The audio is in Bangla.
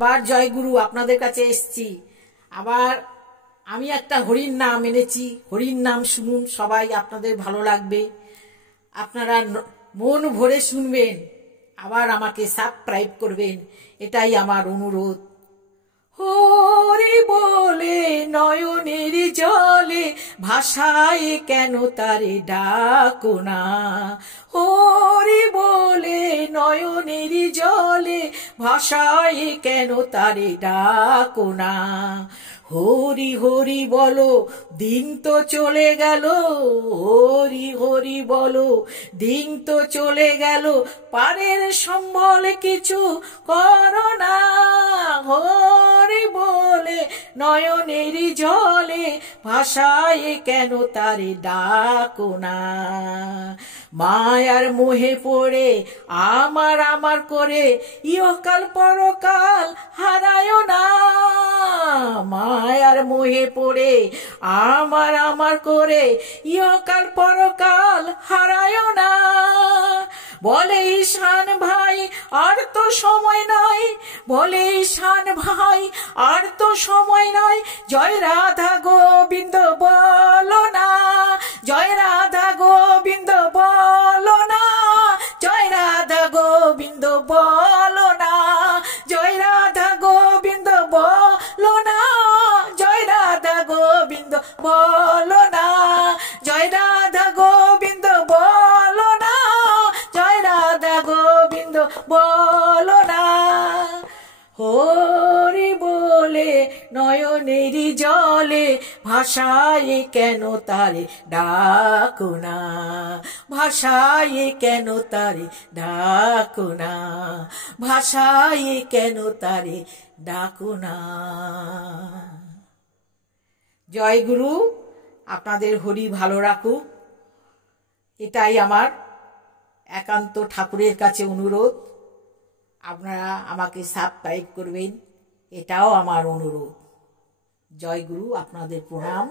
আবার জয়গুরু আপনাদের কাছে এসছি। আবার আমি একটা হরির নাম এনেছি, হরির নাম শুনুন সবাই, আপনাদের ভালো লাগবে। আপনারা মন ভরে শুনবেন, আবার আমাকে সাবস্ক্রাইব করবেন, এটাই আমার অনুরোধ। হরি বলে নয়নের জলে ভাষায় কেন তারে ডাকো না, হরি বলে নয়নের জলে ভাষায় কেন তারে ডাকো না। হরি হরি বলো দিন তো চলে গেল, হরি হরি বলো দিন তো চলে গেল, পারের সম্বল কিছু করো না। হরি বলে নয়নের জলে ভাষায় কেন তারে ডাকো না। মায়ার মোহে পড়ে আমার আমার করে ইহকাল পরকাল হারায় না। মায়ার মোহে পড়ে আমার আমার করে ইহকাল পরকাল হারায় না। বলে ঈশান ভাই আর তো সময় নাই, বলে ঈশান ভাই আর তো সময় নাই, জয় রাধা গোবিন্দ বলো না, জয় রাধা গোবিন্দ বলো না, জয় রাধা গোবিন্দ বলো না, জয় রাধা গোবিন্দ বলো না, জয় রাধা গোবিন্দ বলো না, জয় রাধা গোবিন্দ বলো না, জয় রাধা গোবিন্দ বলো না। হরি বলে নয়নের জলে ভাষায় কেন তারে ডাকো না, ভাষায় কেন তারে ডাকো না, ভাষায় কেন তারে ডাকো না। জয় গুরু, আপনাদের হরি ভালো রাখুক, এটাই আমার একান্ত ঠাকুরের কাছে অনুরোধ। আপনারা আমাকে সাবস্ক্রাইব করবেন, এটাও আমার অনুরোধ। জয় গুরু, আপনাদের প্রণাম।